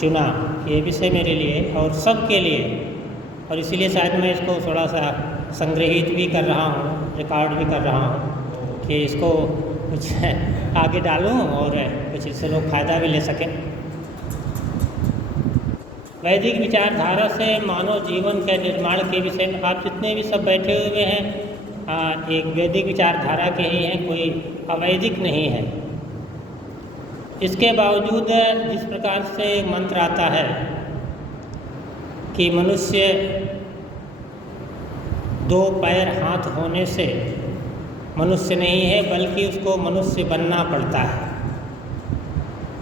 चुना ये विषय मेरे लिए और सबके लिए, और इसीलिए शायद मैं इसको थोड़ा सा संग्रहित भी कर रहा हूँ, रिकॉर्ड भी कर रहा हूँ कि इसको कुछ आगे डालूँ और कुछ इससे लोग फ़ायदा भी ले सकें। वैदिक विचारधारा से मानव जीवन के निर्माण के विषय में आप जितने भी सब बैठे हुए हैं एक वैदिक विचारधारा के ही हैं, कोई अवैदिक नहीं है। इसके बावजूद जिस प्रकार से मंत्र आता है कि मनुष्य 2 पैर हाथ होने से मनुष्य नहीं है बल्कि उसको मनुष्य बनना पड़ता है,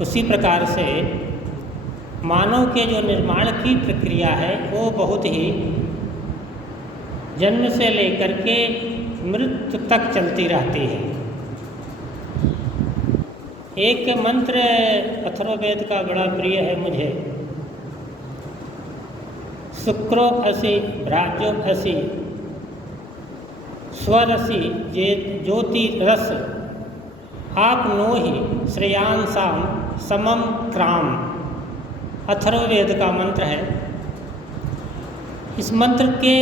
उसी प्रकार से मानव के जो निर्माण की प्रक्रिया है वो बहुत ही जन्म से लेकर के मृत्यु तक चलती रहती है। एक मंत्र अथर्ववेद का बड़ा प्रिय है मुझे, शुक्रो असि भ्राजो असि स्वरसि ज्योति रस आप नो ही श्रेयांसाम समम क्राम, अथर्ववेद का मंत्र है। इस मंत्र के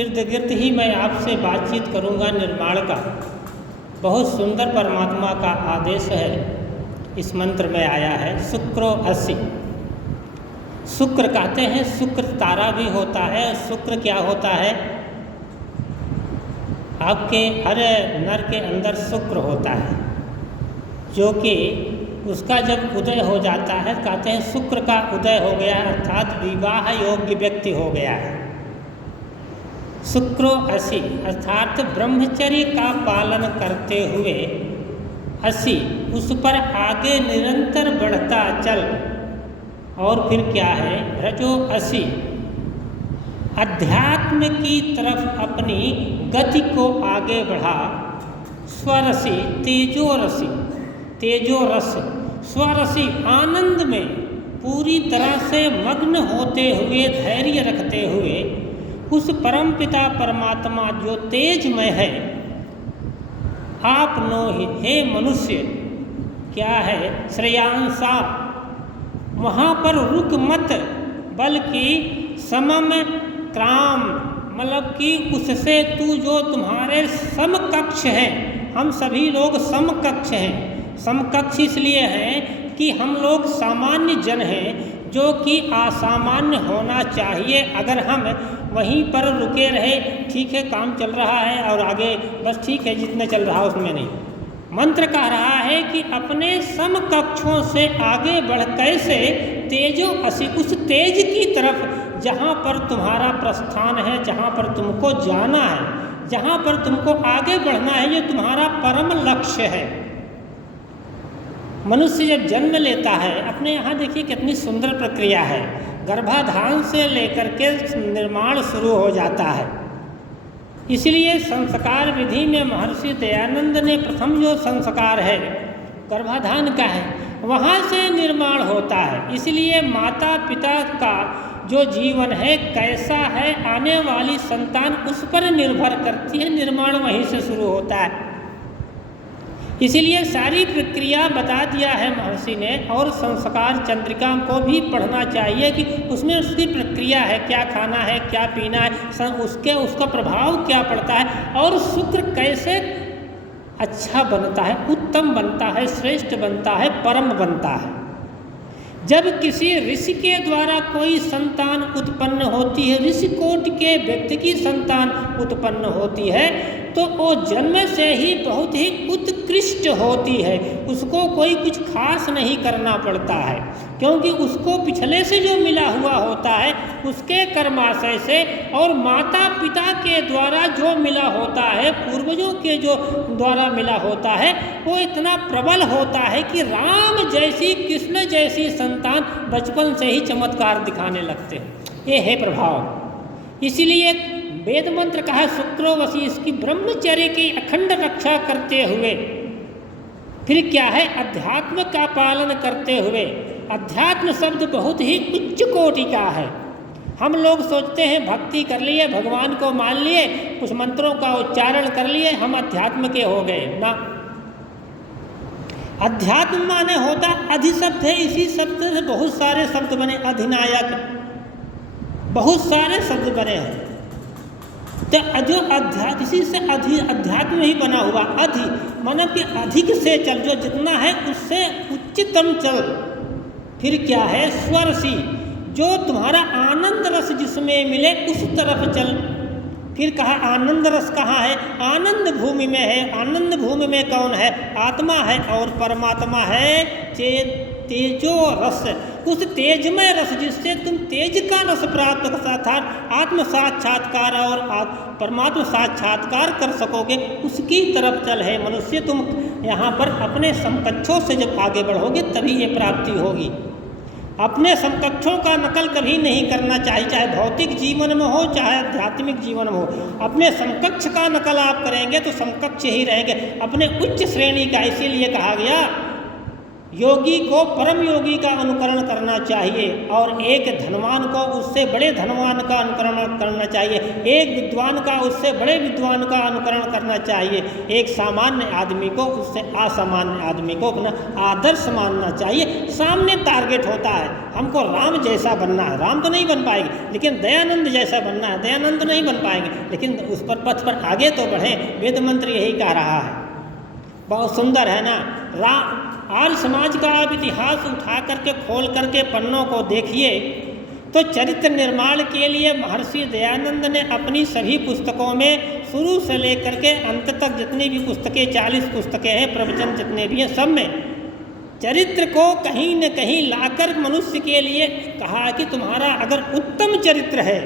इर्द गिर्द ही मैं आपसे बातचीत करूंगा निर्माण का। बहुत सुंदर परमात्मा का आदेश है इस मंत्र में आया है, शुक्रो असि। शुक्र कहते हैं, शुक्र तारा भी होता है। शुक्र क्या होता है? आपके हर नर के अंदर शुक्र होता है, जो कि उसका जब उदय हो जाता है कहते हैं शुक्र का उदय हो गया, अर्थात विवाह योग्य व्यक्ति हो गया है। शुक्रो असि अर्थात ब्रह्मचर्य का पालन करते हुए असि उस पर आगे निरंतर बढ़ता चल। और फिर क्या है? रजो असि अध्यात्म की तरफ अपनी गति को आगे बढ़ा। स्वरसी तेजो रसी, तेजो रस स्वरसी आनंद में पूरी तरह से मग्न होते हुए धैर्य रखते हुए उस परम पिता परमात्मा जो तेजमय है आप नो ही, हे मनुष्य क्या है? श्रेयांसा वहाँ पर रुक मत, बल्कि समम क्राम मतलब कि उससे तू जो तुम्हारे समकक्ष है, हम सभी लोग समकक्ष हैं। समकक्ष इसलिए हैं कि हम लोग सामान्य जन हैं, जो कि असामान्य होना चाहिए। अगर हम वहीं पर रुके रहे, ठीक है काम चल रहा है और आगे बस ठीक है जितने चल रहा उसमें नहीं। मंत्र कह रहा है कि अपने समकक्षों से आगे बढ़ कैसे तेजो असि, उस तेज की तरफ जहाँ पर तुम्हारा प्रस्थान है, जहाँ पर तुमको जाना है, जहाँ पर तुमको आगे बढ़ना है, ये तुम्हारा परम लक्ष्य है। मनुष्य जब जन्म लेता है, अपने यहाँ देखिए कितनी सुंदर प्रक्रिया है, गर्भाधान से लेकर के निर्माण शुरू हो जाता है। इसलिए संस्कार विधि में महर्षि दयानंद ने प्रथम जो संस्कार है गर्भाधान का है, वहाँ से निर्माण होता है। इसलिए माता पिता का जो जीवन है कैसा है, आने वाली संतान उस पर निर्भर करती है, निर्माण वहीं से शुरू होता है। इसीलिए सारी प्रक्रिया बता दिया है महर्षि ने, और संस्कार चंद्रिका को भी पढ़ना चाहिए कि उसमें उसकी प्रक्रिया है, क्या खाना है, क्या पीना है, उसका प्रभाव क्या पड़ता है, और शुक्र कैसे अच्छा बनता है, उत्तम बनता है, श्रेष्ठ बनता है, परम बनता है। जब किसी ऋषि के द्वारा कोई संतान उत्पन्न होती है, ऋषि कोटि के व्यक्ति की संतान उत्पन्न होती है, तो वो जन्म से ही बहुत ही उत्कृष्ट होती है। उसको कोई कुछ खास नहीं करना पड़ता है, क्योंकि उसको पिछले से जो मिला हुआ होता है उसके कर्माशय से, और माता पिता के द्वारा जो मिला होता है, पूर्वजों के जो द्वारा मिला होता है, वो इतना प्रबल होता है कि राम जैसी, कृष्ण जैसी संतान बचपन से ही चमत्कार दिखाने लगते हैं। ये है प्रभाव। इसीलिए वेद मंत्र कहा शुक्रो वसी, इसकी ब्रह्मचर्य की अखंड रक्षा करते हुए, फिर क्या है? अध्यात्म का पालन करते हुए। अध्यात्म शब्द बहुत ही उच्च कोटि का है। हम लोग सोचते हैं भक्ति कर लिए, भगवान को मान लिए, कुछ मंत्रों का उच्चारण कर लिए, हम अध्यात्म के हो गए ना। अध्यात्म माने होता अधिशब्द है, इसी शब्द से बहुत सारे शब्द बने, अधिनायक, बहुत सारे शब्द बने हैं। तो जो अध्यात्म, इसी से अध्यात्म ही बना हुआ। अधि मतलब कि अधिक से चल, जो जितना है उससे उच्चतम चल। फिर क्या है? स्वरसी, जो तुम्हारा आनंद रस जिसमें मिले उस तरफ चल। फिर कहा आनंद रस कहाँ है? आनंद भूमि में है। आनंद भूमि में कौन है? आत्मा है और परमात्मा है। तेजो रस, उस तेजमय रस जिससे तुम तेज का रस प्राप्त कर सकता, आत्म साक्षात्कार और परमात्मा साक्षात्कार कर सकोगे, उसकी तरफ चल है मनुष्य। तुम यहाँ पर अपने समकक्षों से जब आगे बढ़ोगे तभी ये प्राप्ति होगी। अपने समकक्षों का नकल कभी नहीं करना चाहिए, चाहे भौतिक जीवन में हो चाहे आध्यात्मिक जीवन में हो। अपने समकक्ष का नकल आप करेंगे तो समकक्ष ही रहेंगे, अपने उच्च श्रेणी का। इसीलिए कहा गया योगी को परम योगी का अनुकरण करना चाहिए और एक धनवान को उससे बड़े धनवान का अनुकरण करना चाहिए, एक विद्वान का उससे बड़े विद्वान का अनुकरण करना चाहिए, एक सामान्य आदमी को उससे असामान्य आदमी को अपना आदर्श मानना चाहिए। सामने टारगेट होता है, हमको राम जैसा बनना है, राम तो नहीं बन पाएंगे, लेकिन दयानंद जैसा बनना है, दयानंद नहीं बन पाएंगे, लेकिन उस पर पथ पर आगे तो बढ़ें। वेद मंत्र यही कह रहा है। बहुत सुंदर है ना। आर्य समाज का आप इतिहास उठा करके खोल करके पन्नों को देखिए तो चरित्र निर्माण के लिए महर्षि दयानंद ने अपनी सभी पुस्तकों में शुरू से लेकर के अंत तक जितनी भी पुस्तकें, 40 पुस्तकें हैं, प्रवचन जितने भी हैं, सब में चरित्र को कहीं न कहीं लाकर मनुष्य के लिए कहा कि तुम्हारा अगर उत्तम चरित्र है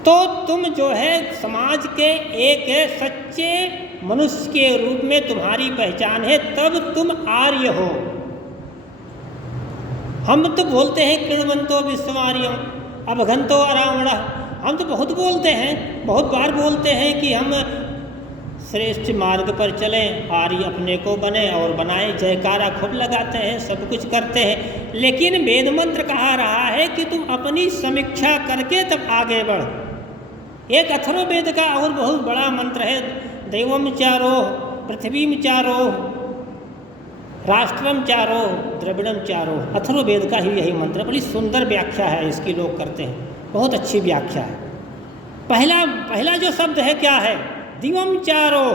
तो तुम जो है समाज के एक सच्चे मनुष्य के रूप में तुम्हारी पहचान है, तब तुम आर्य हो। हम तो बोलते हैं कृण्वन्तो विश्वमार्यम अभगंतो अरावण, हम तो बहुत बोलते हैं, बहुत बार बोलते हैं कि हम श्रेष्ठ मार्ग पर चलें, आर्य अपने को बने और बनाए, जयकारा खूब लगाते हैं, सब कुछ करते हैं, लेकिन वेद मंत्र कहा रहा है कि तुम अपनी समीक्षा करके तब आगे बढ़। एक अथर्ववेद का और बहुत बड़ा मंत्र है, दैवम चारो पृथ्वीम चारो राष्ट्रम चारो द्रविड़म चारो। अथर्ववेद का ही यही मंत्र, बड़ी सुंदर व्याख्या है इसकी, लोग करते हैं, बहुत अच्छी व्याख्या है। पहला जो शब्द है क्या है? दिवम चारो,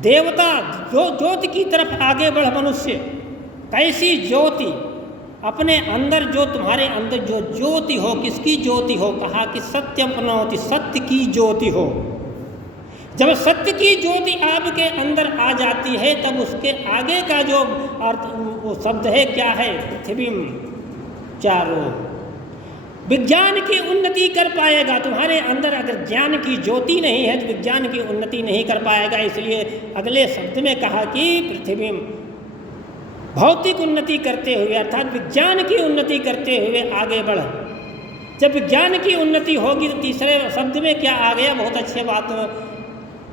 देवता, जो ज्योति की तरफ आगे बढ़ मनुष्य। कैसी ज्योति? अपने अंदर जो तुम्हारे अंदर जो ज्योति हो, किसकी ज्योति हो? कहा कि सत्यम प्रणोति, सत्य की ज्योति हो। जब सत्य की ज्योति आपके अंदर आ जाती है तब उसके आगे का जो अर्थ, वो शब्द है क्या है? पृथ्वी चारो। विज्ञान की उन्नति कर पाएगा तुम्हारे अंदर, अगर ज्ञान की ज्योति नहीं है तो विज्ञान की उन्नति नहीं कर पाएगा। इसलिए अगले शब्द में कहा कि पृथ्वी भौतिक उन्नति करते हुए, अर्थात विज्ञान की उन्नति करते हुए आगे बढ़। जब विज्ञान की उन्नति होगी तो तीसरे शब्द में क्या आ गया? बहुत अच्छे बात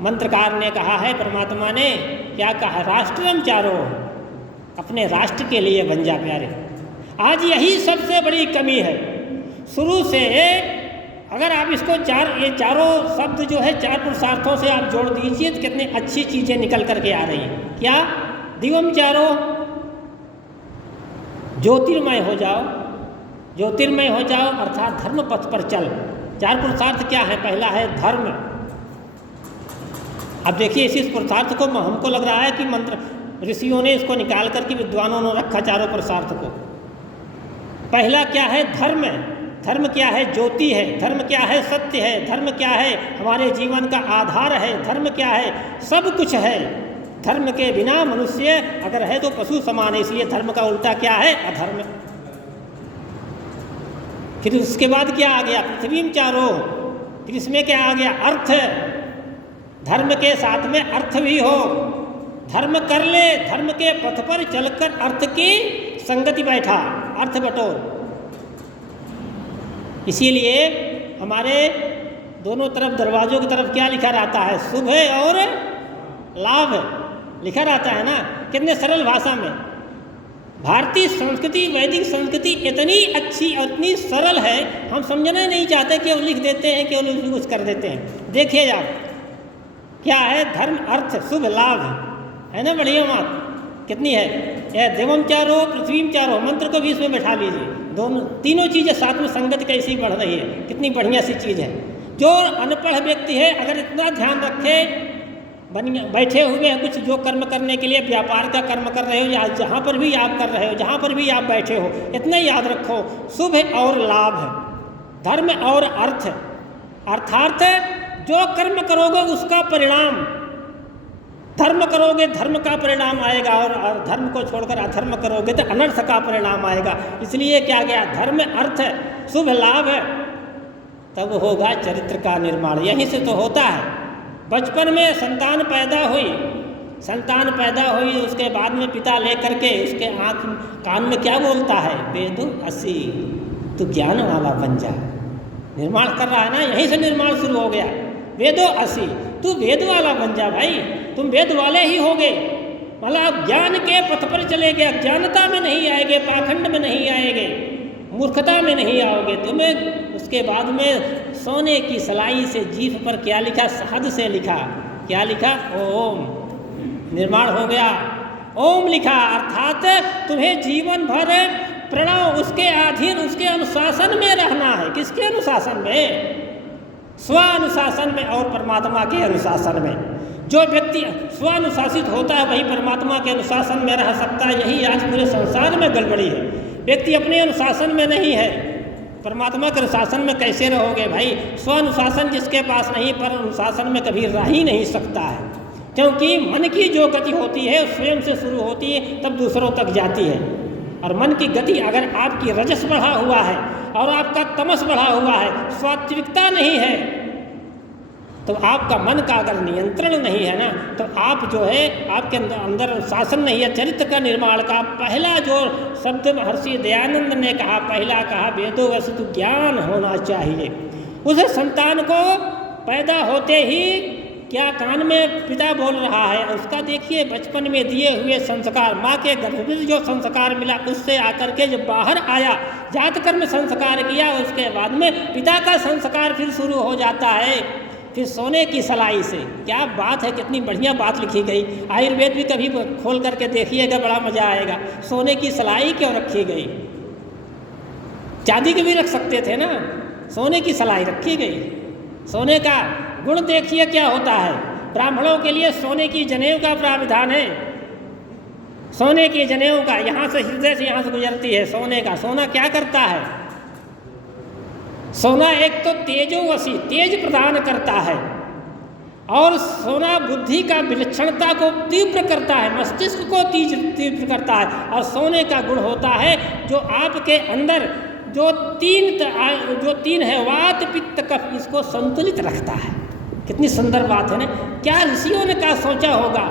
मंत्रकार ने कहा है, परमात्मा ने क्या कहा? राष्ट्रम चारो, अपने राष्ट्र के लिए बन जा प्यारे। आज यही सबसे बड़ी कमी है। शुरू से अगर आप इसको ये चारों शब्द जो है, चार पुरुषार्थों से आप जोड़ दीजिए तो कितनी अच्छी चीज़ें निकल करके आ रही हैं। क्या? दिवम चारो, ज्योतिर्मय हो जाओ, ज्योतिर्मय हो जाओ, अर्थात धर्म पथ पर चल। चार पुरुषार्थ क्या है? पहला है धर्म। अब देखिए इसी पुरुषार्थ को हमको लग रहा है कि मंत्र ऋषियों ने इसको निकाल करके विद्वानों ने रखा चारों पुरुषार्थ को। पहला क्या है? धर्म। धर्म क्या है? ज्योति है। धर्म क्या है? सत्य है। धर्म क्या है? हमारे जीवन का आधार है। धर्म क्या है? सब कुछ है। धर्म के बिना मनुष्य अगर है तो पशु समान है, इसलिए धर्म का उल्टा क्या है? अधर्म। फिर उसके बाद क्या आ गया? पृथ्वी में चारों। फिर इसमें क्या आ गया? अर्थ। धर्म के साथ में अर्थ भी हो। धर्म कर ले, धर्म के पथ पर चलकर अर्थ की संगति बैठा, अर्थ बटोर। इसीलिए हमारे दोनों तरफ दरवाजों की तरफ क्या लिखा रहता है? शुभ और लाभ लिखा रहता है ना, कितने सरल भाषा में। भारतीय संस्कृति, वैदिक संस्कृति इतनी अच्छी और इतनी सरल है, हम समझना नहीं चाहते, केवल लिख देते हैं, केवल कुछ कर देते हैं। देखिए आप क्या है? धर्म, अर्थ, शुभ, लाभ। है ना बढ़िया बात कितनी है। यह देवम चारो पृथ्वी में चारो मंत्र को भी इसमें बैठा लीजिए, दोनों तीनों चीज़ें साथ में संगत कैसी बढ़ रही है, कितनी बढ़िया सी चीज़ है। जो अनपढ़ व्यक्ति है अगर इतना ध्यान रखे, बैठे हुए हैं कुछ जो कर्म करने के लिए, व्यापार का कर्म कर रहे हो या जहाँ पर भी आप कर रहे हो, जहाँ पर भी आप बैठे हो, इतना याद रखो शुभ और लाभ है, धर्म और अर्थ, अर्थात जो कर्म करोगे उसका परिणाम, धर्म करोगे धर्म का परिणाम आएगा और धर्म को छोड़कर अधर्म करोगे तो अनर्थ का परिणाम आएगा। इसलिए क्या गया, धर्म अर्थ है, शुभ लाभ है, तब होगा चरित्र का निर्माण। यहीं से तो होता है। बचपन में संतान पैदा हुई, उसके बाद में पिता लेकर के उसके आँख कान में क्या बोलता है, वेदो असी, तू ज्ञान वाला बन जा। निर्माण कर रहा है ना, यहीं से निर्माण शुरू हो गया। वेदो असी, तू वेद वाला बन जा भाई, तुम वेद वाले ही होगे, मतलब आप ज्ञान के पथ पर चले गए, अज्ञानता में नहीं आएंगे, पाखंड में नहीं आएंगे, मूर्खता में नहीं आओगे। तुम्हें उसके बाद में सोने की सलाई से जीभ पर क्या लिखा, शहद से लिखा, क्या लिखा, ओम, निर्माण हो गया, ओम लिखा। अर्थात तुम्हें जीवन भर प्रणव उसके अधीन, उसके अनुशासन में रहना है। किसके अनुशासन में, स्वानुशासन में और परमात्मा के अनुशासन में। जो व्यक्ति स्वानुशासित होता है वही परमात्मा के अनुशासन में रह सकता है। यही आज पूरे संसार में गड़बड़ी है, व्यक्ति अपने अनुशासन में नहीं है, परमात्मा के अनुशासन में कैसे रहोगे भाई। स्वानुशासन जिसके पास नहीं, पर अनुशासन में कभी रह ही नहीं सकता है, क्योंकि मन की जो गति होती है स्वयं से शुरू होती है तब दूसरों तक जाती है। और मन की गति अगर आपकी रजस बढ़ा हुआ है और आपका तमस बढ़ा हुआ है, सात्विकता नहीं है, तो आपका मन का अगर नियंत्रण नहीं है ना, तो आप जो है आपके अंदर शासन नहीं है। चरित्र का निर्माण का पहला जो शब्द महर्षि दयानंद ने कहा, पहला कहा वेदो वस्तु ज्ञान होना चाहिए। उस संतान को पैदा होते ही क्या कान में पिता बोल रहा है, उसका देखिए बचपन में दिए हुए संस्कार, माँ के गर्भ में जो संस्कार मिला उससे आकर के जब बाहर आया, जात कर्म संस्कार किया, उसके बाद में पिता का संस्कार फिर शुरू हो जाता है। फिर सोने की सलाई से, क्या बात है, कितनी बढ़िया बात लिखी गई। आयुर्वेद भी कभी खोल करके देखिएगा, बड़ा मजा आएगा। सोने की सलाई क्यों रखी गई, चांदी की भी रख सकते थे ना, सोने की सलाई रखी गई। सोने का गुण देखिए क्या होता है। ब्राह्मणों के लिए सोने की जनेऊ का प्राविधान है, सोने की जनेऊ का, यहाँ से हृदय से यहाँ से गुजरती है सोने का। सोना क्या करता है, सोना एक तो तेजोवसी, तेज प्रदान करता है, और सोना बुद्धि का विलक्षणता को तीव्र करता है, मस्तिष्क को तीव्र करता है। और सोने का गुण होता है जो आपके अंदर जो तीन है, वात पित्त कफ, इसको संतुलित रखता है। कितनी सुंदर बात है ना। क्या ऋषियों ने क्या सोचा होगा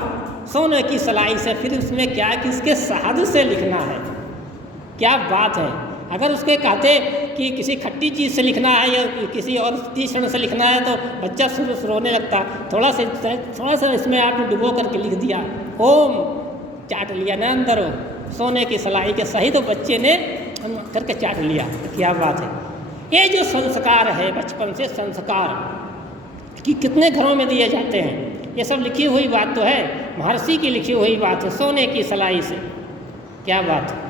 सोने की सलाई से, फिर उसमें क्या किसके शहद से लिखना है, क्या बात है। अगर उसके कहते कि किसी खट्टी चीज़ से लिखना है या किसी और तीक्ष्ण से लिखना है तो बच्चा शुरू रोने लगता। थोड़ा सा इसमें आपने डुबो करके लिख दिया, ओम, चाट लिया ना अंदर हो सोने की सलाई के सही, तो बच्चे ने करके चाट लिया। क्या बात है। ये जो संस्कार है बचपन से, संस्कार कि कितने घरों में दिए जाते हैं, ये सब लिखी हुई बात तो है, महर्षि की लिखी हुई बात है। सोने की सलाई से, क्या बात है,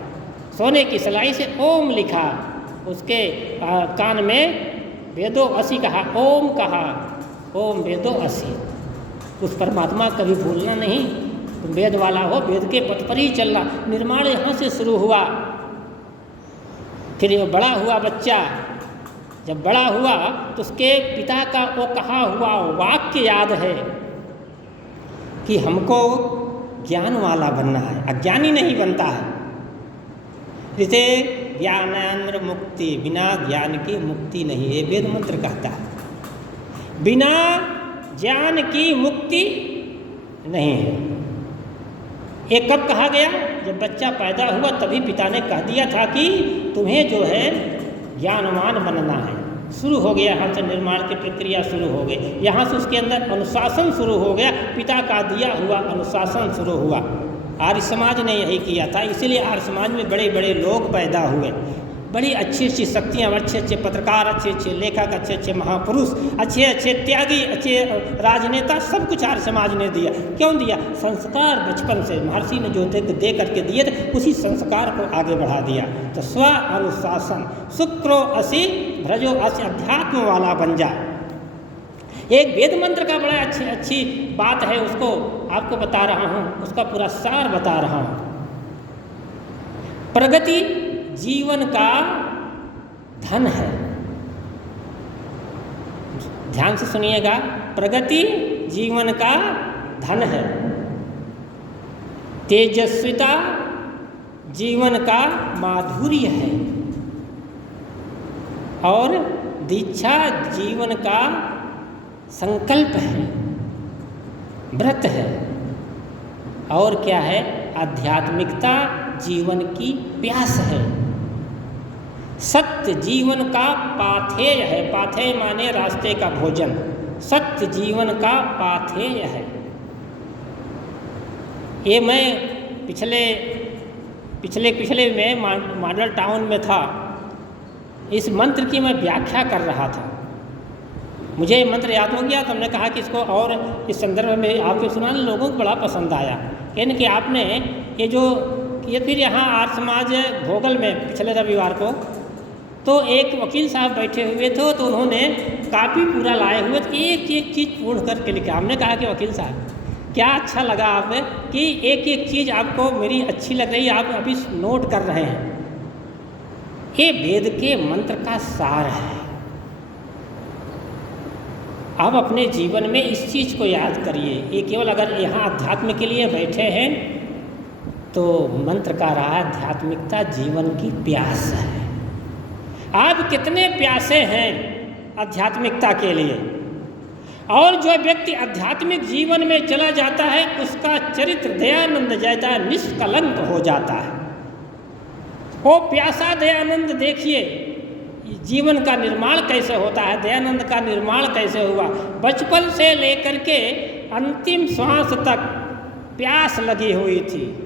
सोने की सलाई से ओम लिखा, उसके कान में वेदो असी कहा, ओम कहा, ओम वेदो असी। उस परमात्मा कभी भूलना नहीं, तुम वेद वाला हो, वेद के पथ पर ही चलना। निर्माण यहाँ से शुरू हुआ। फिर ये बड़ा हुआ बच्चा, जब बड़ा हुआ तो उसके पिता का वो कहा हुआ वाक्य याद है कि हमको ज्ञान वाला बनना है, अज्ञानी नहीं बनता है। जैसे ज्ञानेन्द्र मुक्ति, बिना ज्ञान की मुक्ति नहीं, ये वेद मंत्र कहता है। बिना ज्ञान की मुक्ति नहीं है। ये कब कहा गया, जब बच्चा पैदा हुआ तभी पिता ने कह दिया था कि तुम्हें जो है ज्ञानवान बनना है। शुरू हो गया, यहाँ से निर्माण की प्रक्रिया शुरू हो गई, यहाँ से उसके अंदर अनुशासन शुरू हो गया, पिता का दिया हुआ अनुशासन शुरू हुआ। आर्य समाज ने यही किया था, इसीलिए आर्य समाज में बड़े बड़े लोग पैदा हुए। बड़ी अच्छी अच्छी शक्तियाँ, अच्छे अच्छे पत्रकार, अच्छे अच्छे लेखक, अच्छे अच्छे महापुरुष, अच्छे अच्छे त्यागी, अच्छे राजनेता, सब कुछ आर्य समाज ने दिया। क्यों दिया? संस्कार बचपन से महर्षि ने जो दे करके दिए थे, उसी संस्कार को आगे बढ़ा दिया। तो स्व अनुशासन, शुक्रो असि भ्रजो असि, अध्यात्म वाला बन जा। एक वेद मंत्र का बड़ा अच्छी बात है, उसको आपको बता रहा हूँ, उसका पूरा सार बता रहा हूँ। प्रगति जीवन का धन है। ध्यान से सुनिएगा, प्रगति जीवन का धन है। तेजस्विता जीवन का माधुर्य है और दीक्षा जीवन का संकल्प है, व्रत है। और क्या है? आध्यात्मिकता जीवन की प्यास है। सत्य जीवन का पाथेय है। पाथेय माने रास्ते का भोजन। सत्य जीवन का पाथेय है। ये मैं पिछले में मॉडल टाउन में था। इस मंत्र की मैं व्याख्या कर रहा था, मुझे ये मंत्र याद हो गया, तो हमने कहा कि इसको और इस संदर्भ में आपको सुनाना, लोगों को बड़ा पसंद आया। यानी कि आपने ये फिर यहाँ आर्य समाज भोगल में पिछले रविवार को तो एक वकील साहब बैठे हुए थे, तो उन्होंने कापी पूरा लाए हुए थे, एक एक चीज़ पूर्ण करके लिखा। हमने कहा कि वकील साहब क्या अच्छा लगा आपने कि एक एक चीज़ आपको मेरी अच्छी लग रही है, आप अभी नोट कर रहे हैं। ये वेद के मंत्र का सार है। आप अपने जीवन में इस चीज़ को याद करिए। ये केवल अगर यहाँ अध्यात्म के लिए बैठे हैं तो मंत्र का रहा आध्यात्मिकता जीवन की प्यास है। आप कितने प्यासे हैं आध्यात्मिकता के लिए? और जो व्यक्ति आध्यात्मिक जीवन में चला जाता है उसका चरित्र दयानंद जैसा निष्कलंक हो जाता है। वो प्यासा दयानंद देखिए जीवन का निर्माण कैसे होता है, दयानंद का निर्माण कैसे हुआ। बचपन से लेकर के अंतिम श्वास तक प्यास लगी हुई थी।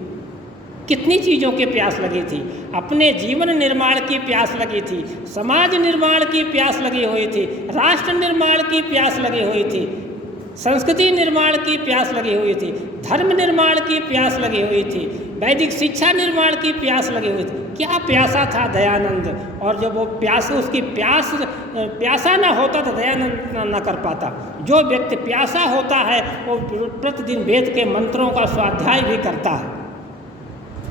कितनी चीज़ों की प्यास लगी थी। अपने जीवन निर्माण की प्यास लगी थी, समाज निर्माण की प्यास लगी हुई थी, राष्ट्र निर्माण की प्यास लगी हुई थी, संस्कृति निर्माण की प्यास लगी हुई थी, धर्म निर्माण की प्यास लगी हुई थी, वैदिक शिक्षा निर्माण की प्यास लगी हुई थी। क्या प्यासा था दयानंद। और जब वो उसकी प्यासा ना होता तो दयानंद ना कर पाता। जो व्यक्ति प्यासा होता है वो प्रतिदिन वेद के मंत्रों का स्वाध्याय भी करता है।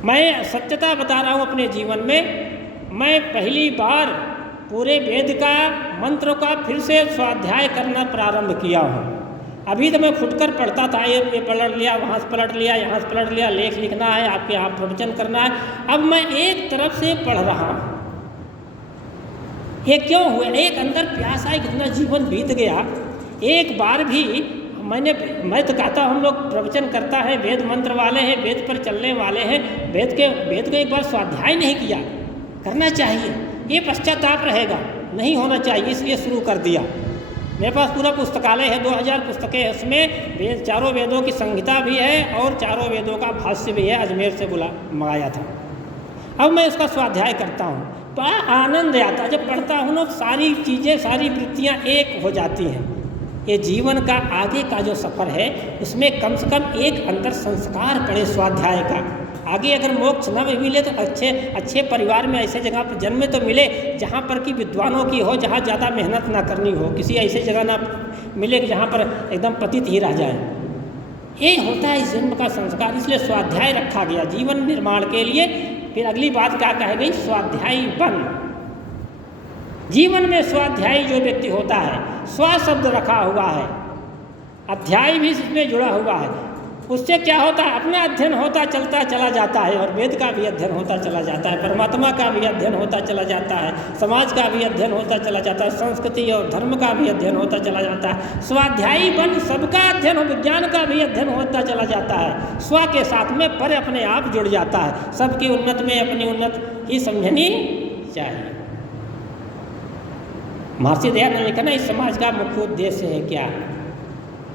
मैं सत्यता बता रहा हूँ, अपने जीवन में मैं पहली बार पूरे वेद का मंत्र का फिर से स्वाध्याय करना प्रारंभ किया हूँ। अभी तो मैं फुटकर पढ़ता था, ये पलट लिया, वहाँ से पलट लिया, यहाँ से पलट लिया, लेख लिखना है, आपके यहाँ प्रवचन करना है। अब मैं एक तरफ से पढ़ रहा हूँ। ये क्यों हुआ? एक अंदर प्यास आई, कितना जीवन बीत गया। एक बार भी मैं तो कहता हूँ, हम लोग प्रवचन करता है, वेद मंत्र वाले हैं, वेद पर चलने वाले हैं, वेद को एक बार स्वाध्याय नहीं किया। करना चाहिए। ये पश्चाताप रहेगा, नहीं होना चाहिए, इसलिए शुरू कर दिया। मेरे पास पूरा पुस्तकालय है, 2000 पुस्तकें हैं। उसमें चारों वेदों की संहिता भी है और चारों वेदों का भाष्य भी है, अजमेर से मंगाया था। अब मैं उसका स्वाध्याय करता हूँ, बड़ा आनंद आता है। जब पढ़ता हूँ ना, सारी चीज़ें, सारी वृत्तियाँ एक हो जाती हैं। ये जीवन का आगे का जो सफ़र है उसमें कम से कम एक अंदर संस्कार पड़े स्वाध्याय का। आगे अगर मोक्ष न मिले तो अच्छे परिवार में ऐसे जगह पर जन्म तो मिले जहाँ पर कि विद्वानों की हो, जहाँ ज़्यादा मेहनत ना करनी हो, किसी ऐसे जगह ना मिले कि जहाँ पर एकदम पतित ही रह जाए। ये होता है इस जन्म का संस्कार, इसलिए स्वाध्याय रखा गया जीवन निर्माण के लिए। फिर अगली बात क्या कही गई? स्वाध्यायी बन। जीवन में स्वाध्यायी जो व्यक्ति होता है, स्व शब्द रखा हुआ है, अध्याय भी इसमें जुड़ा हुआ है। उससे क्या होता है? अपना अध्ययन होता चलता चला जाता है और वेद का भी अध्ययन होता चला जाता है, परमात्मा का भी अध्ययन होता चला जाता है, समाज का भी अध्ययन होता चला जाता है, संस्कृति और धर्म का भी अध्ययन होता चला जाता है। स्वाध्यायी बन, सबका अध्ययन हो, विज्ञान का भी अध्ययन होता चला जाता है। स्व के साथ में पर अपने आप जुड़ जाता है। सबकी उन्नत में अपनी उन्नत ही समझनी चाहिए। महर्षि दयानंद ने लिखा ना, इस समाज का मुख्य उद्देश्य है क्या?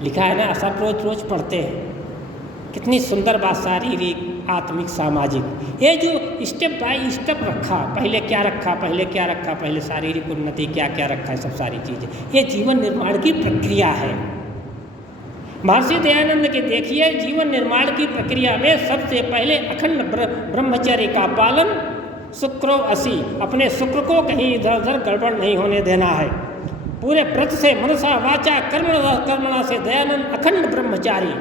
लिखा है ना, सब रोज रोज पढ़ते हैं। कितनी सुंदर बात, शारीरिक, आत्मिक, सामाजिक, ये जो स्टेप बाय स्टेप रखा, पहले क्या रखा, पहले क्या रखा, पहले शारीरिक उन्नति, क्या क्या रखा है, सब सारी चीज़ें, ये जीवन निर्माण की प्रक्रिया है। महर्षि दयानंद के देखिए जीवन निर्माण की प्रक्रिया में सबसे पहले अखंड ब्रह्मचर्य का पालन, शुक्रो असी, अपने शुक्र को कहीं इधर उधर गड़बड़ नहीं होने देना है। पूरे व्रत से, मनसा वाचा कर्मणा से दयानंद अखंड ब्रह्मचारी।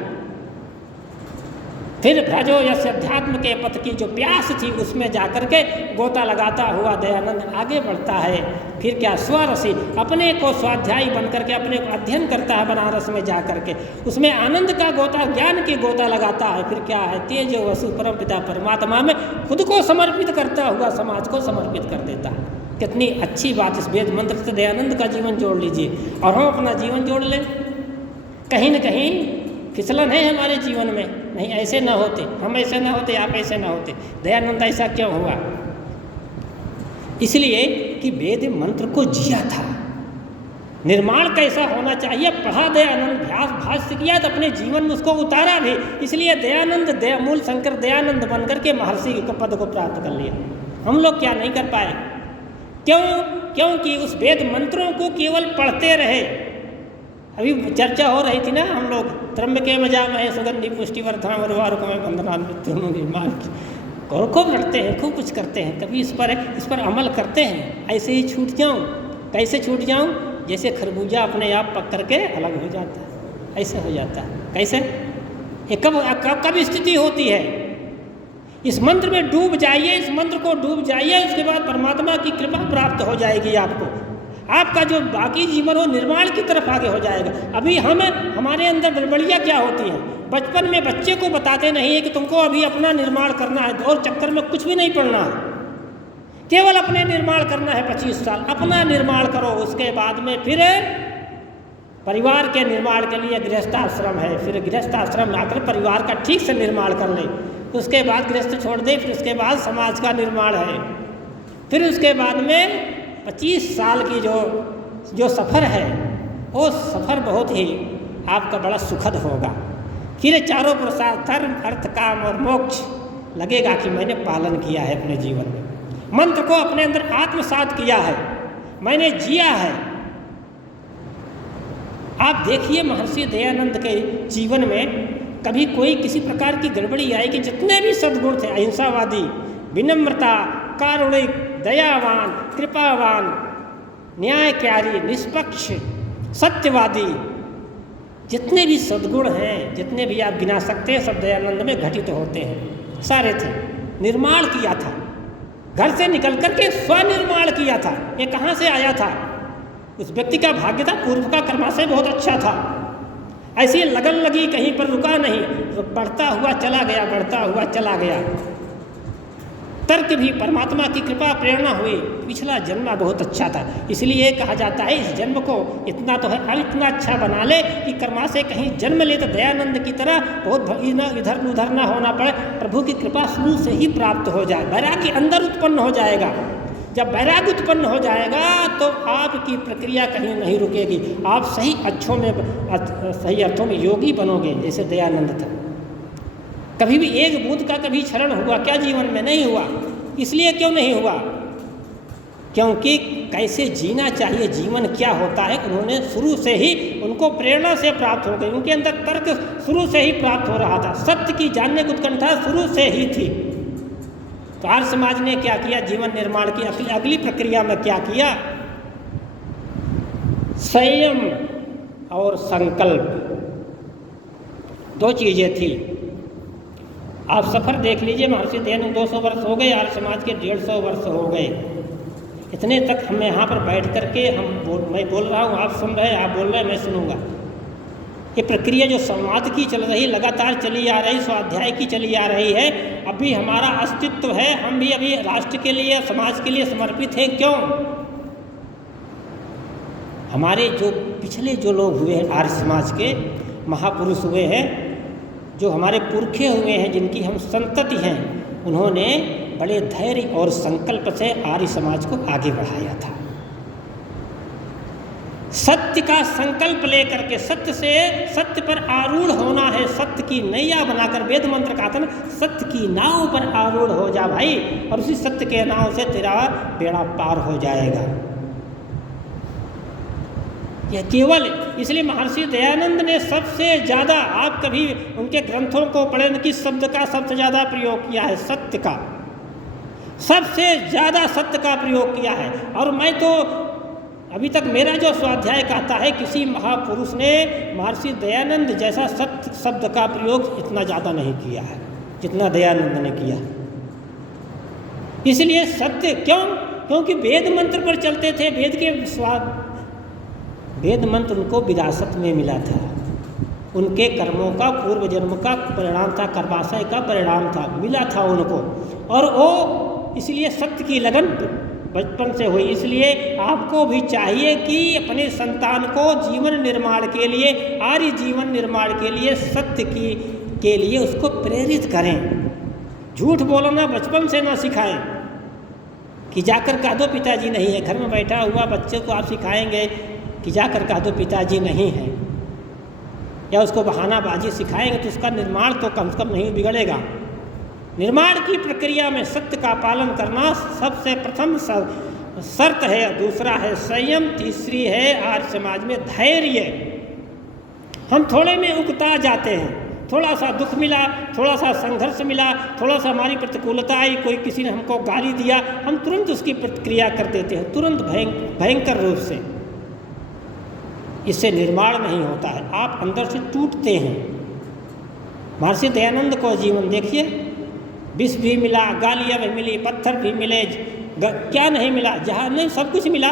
फिर भ्रजो यश अध्यात्म के पथ की जो प्यास थी उसमें जाकर के गोता लगाता हुआ दयानंद आगे बढ़ता है। फिर क्या, स्वरसी, अपने को स्वाध्यायी बन करके अपने को अध्ययन करता है बनारस में जा करके, उसमें आनंद का गोता, ज्ञान की गोता लगाता है। फिर क्या है, तेजो वसु परम पिता परमात्मा में खुद को समर्पित करता हुआ समाज को समर्पित कर देता है। कितनी अच्छी बात, इस वेद मंत्र से दयानंद का जीवन जोड़ लीजिए और हम अपना जीवन जोड़ लें। कहीं न कहीं फिसलन है हमारे जीवन में, नहीं ऐसे ना होते, हम ऐसे ना होते, आप ऐसे ना होते, दयानंद ऐसा क्यों हुआ? इसलिए कि वेद मंत्र को जिया था। निर्माण कैसा होना चाहिए पढ़ा दयानंद, भाष्य किया तो अपने जीवन में उसको उतारा भी। इसलिए दयानंद मूल शंकर दयानंद बनकर के महर्षि के पद को प्राप्त कर लिया। हम लोग क्या नहीं कर पाए? क्योंकि उस वेद मंत्रों को केवल पढ़ते रहे। अभी चर्चा हो रही थी ना, हम लोग त्र्यंबके मजामहे सुगंधि पुष्टिवर्धनम् उर्वारुकमिव बन्धनान् मृत्युर्मुक्षीयमामृतात्, खूब लड़ते हैं, खूब कुछ करते हैं, कभी इस पर अमल करते हैं। ऐसे ही छूट जाऊं, कैसे छूट जाऊं? जैसे खरबूजा अपने आप पक करके अलग हो जाता है, ऐसे हो जाता है। कैसे? ये कब स्थिति होती है? इस मंत्र में डूब जाइए, इस मंत्र को डूब जाइए, उसके बाद परमात्मा की कृपा प्राप्त हो जाएगी आपको। आपका जो बाकी जीवन हो निर्माण की तरफ आगे हो जाएगा। अभी हमारे अंदर गड़बड़ियाँ क्या होती हैं? बचपन में बच्चे को बताते नहीं है कि तुमको अभी अपना निर्माण करना है, और चक्कर में कुछ भी नहीं पढ़ना है, केवल अपने निर्माण करना है। 25 साल अपना निर्माण करो, उसके बाद में फिर परिवार के निर्माण के लिए गृहस्थाश्रम है, फिर गृहस्थाश्रम में आकर परिवार का ठीक से निर्माण कर ले, उसके बाद गृहस्थ छोड़ दे, फिर उसके बाद समाज का निर्माण है। फिर उसके बाद में 25 साल की जो सफ़र है, वो सफ़र बहुत ही आपका बड़ा सुखद होगा। फिर चारों पुरुषार्थ, धर्म, अर्थ, काम और मोक्ष लगेगा कि मैंने पालन किया है अपने जीवन में, मंत्र को अपने अंदर आत्मसात किया है, मैंने जिया है। आप देखिए महर्षि दयानंद के जीवन में कभी कोई किसी प्रकार की गड़बड़ी आई कि जितने भी सद्गुण थे, अहिंसावादी, विनम्रता, कारुणिक, दयावान, कृपावान, न्यायकारी, निष्पक्ष, सत्यवादी, जितने भी सद्गुण हैं, जितने भी आप गिना सकते हैं, सब दयानंद में घटित होते हैं, सारे थे। निर्माण किया था, घर से निकल करके स्वनिर्माण किया था। ये कहाँ से आया था? उस व्यक्ति का भाग्य था, पूर्व का कर्माशय बहुत अच्छा था, ऐसी लगन लगी, कहीं पर रुका नहीं, तो बढ़ता हुआ चला गया, बढ़ता हुआ चला गया। तर्क भी, परमात्मा की कृपा प्रेरणा हुई, पिछला जन्म बहुत अच्छा था, इसलिए कहा जाता है इस जन्म को इतना तो है, अब इतना अच्छा बना ले कि कर्माशय कहीं जन्म ले तो दयानंद की तरह बहुत इधर उधर ना होना पड़े, प्रभु की कृपा शुरू से ही प्राप्त हो जाए, वैराग्य अंदर उत्पन्न हो जाएगा। जब वैराग्य उत्पन्न हो जाएगा तो आपकी प्रक्रिया कहीं नहीं रुकेगी, आप सही अर्थों में योगी बनोगे, जैसे दयानंद था। कभी भी एक बूंद का कभी क्षरण हुआ क्या जीवन में? नहीं हुआ। इसलिए क्यों नहीं हुआ? क्योंकि कैसे जीना चाहिए, जीवन क्या होता है, उन्होंने शुरू से ही, उनको प्रेरणा से प्राप्त हो गई, उनके अंदर तर्क शुरू से ही प्राप्त हो रहा था, सत्य की जानने की उत्कंठा शुरू से ही थी। तो आर्य समाज ने क्या किया? जीवन निर्माण की अगली प्रक्रिया में क्या किया? संयम और संकल्प, दो चीज़ें थी। आप सफ़र देख लीजिए, महर्षि दयानंद 200 वर्ष हो गए, आर्य समाज के 150 वर्ष हो गए। इतने तक हम यहाँ पर बैठ करके मैं बोल रहा हूँ, आप सुन रहे हैं, आप बोल रहे हैं, मैं सुनूंगा। ये प्रक्रिया जो संवाद की चल रही, लगातार चली आ रही, स्वाध्याय की चली आ रही है, अभी हमारा अस्तित्व है, हम भी अभी राष्ट्र के लिए, समाज के लिए समर्पित हैं। क्यों? हमारे जो पिछले जो लोग हुए हैं आर्य समाज के महापुरुष हुए हैं, जो हमारे पुरखे हुए हैं, जिनकी हम संतति हैं, उन्होंने बड़े धैर्य और संकल्प से आर्य समाज को आगे बढ़ाया था। सत्य का संकल्प लेकर के सत्य से सत्य पर आरूढ़ होना है, सत्य की नैया बनाकर। वेद मंत्र का था ना, सत्य की नाव पर आरूढ़ हो जा भाई, और उसी सत्य के नाव से तेरा बेड़ा पार हो जाएगा। यह केवल इसलिए महर्षि दयानंद ने सबसे ज़्यादा, आप कभी उनके ग्रंथों को पढ़ें, किस शब्द का सबसे ज़्यादा प्रयोग किया है? सत्य का, सबसे ज़्यादा सत्य का प्रयोग किया है। और मैं तो अभी तक मेरा जो स्वाध्याय कहता है, किसी महापुरुष ने महर्षि दयानंद जैसा सत्य शब्द का प्रयोग इतना ज़्यादा नहीं किया है जितना दयानंद ने किया। इसलिए सत्य क्यों? क्योंकि वेद मंत्र पर चलते थे, वेद मंत्र उनको विरासत में मिला था, उनके कर्मों का, पूर्व जन्म का परिणाम था, कर्माशय का परिणाम था, मिला था उनको। और वो इसलिए सत्य की लगन बचपन से हुई। इसलिए आपको भी चाहिए कि अपने संतान को जीवन निर्माण के लिए, आर्य जीवन निर्माण के लिए, सत्य के लिए उसको प्रेरित करें। झूठ बोलना बचपन से ना सिखाएं कि जाकर कह दो पिताजी नहीं है। घर में बैठा हुआ बच्चे को आप सिखाएंगे कि जाकर कह दो पिताजी नहीं है, या उसको बहानाबाजी सिखाएंगे तो उसका निर्माण तो कम से कम नहीं बिगड़ेगा। निर्माण की प्रक्रिया में सत्य का पालन करना सबसे प्रथम शर्त है। दूसरा है संयम, तीसरी है आर्य समाज में धैर्य। हम थोड़े में उकता जाते हैं, थोड़ा सा दुख मिला, थोड़ा सा संघर्ष मिला, थोड़ा सा हमारी प्रतिकूलता आई, कोई किसी ने हमको गाली दिया, हम तुरंत उसकी प्रतिक्रिया कर देते हैं, तुरंत भयंकर रूप से। इससे निर्माण नहीं होता है, आप अंदर से टूटते हैं। महर्षि दयानंद को जीवन देखिए, विष भी मिला, गालियाँ भी मिली, पत्थर भी मिले, क्या नहीं मिला? जहाँ नहीं सब कुछ मिला,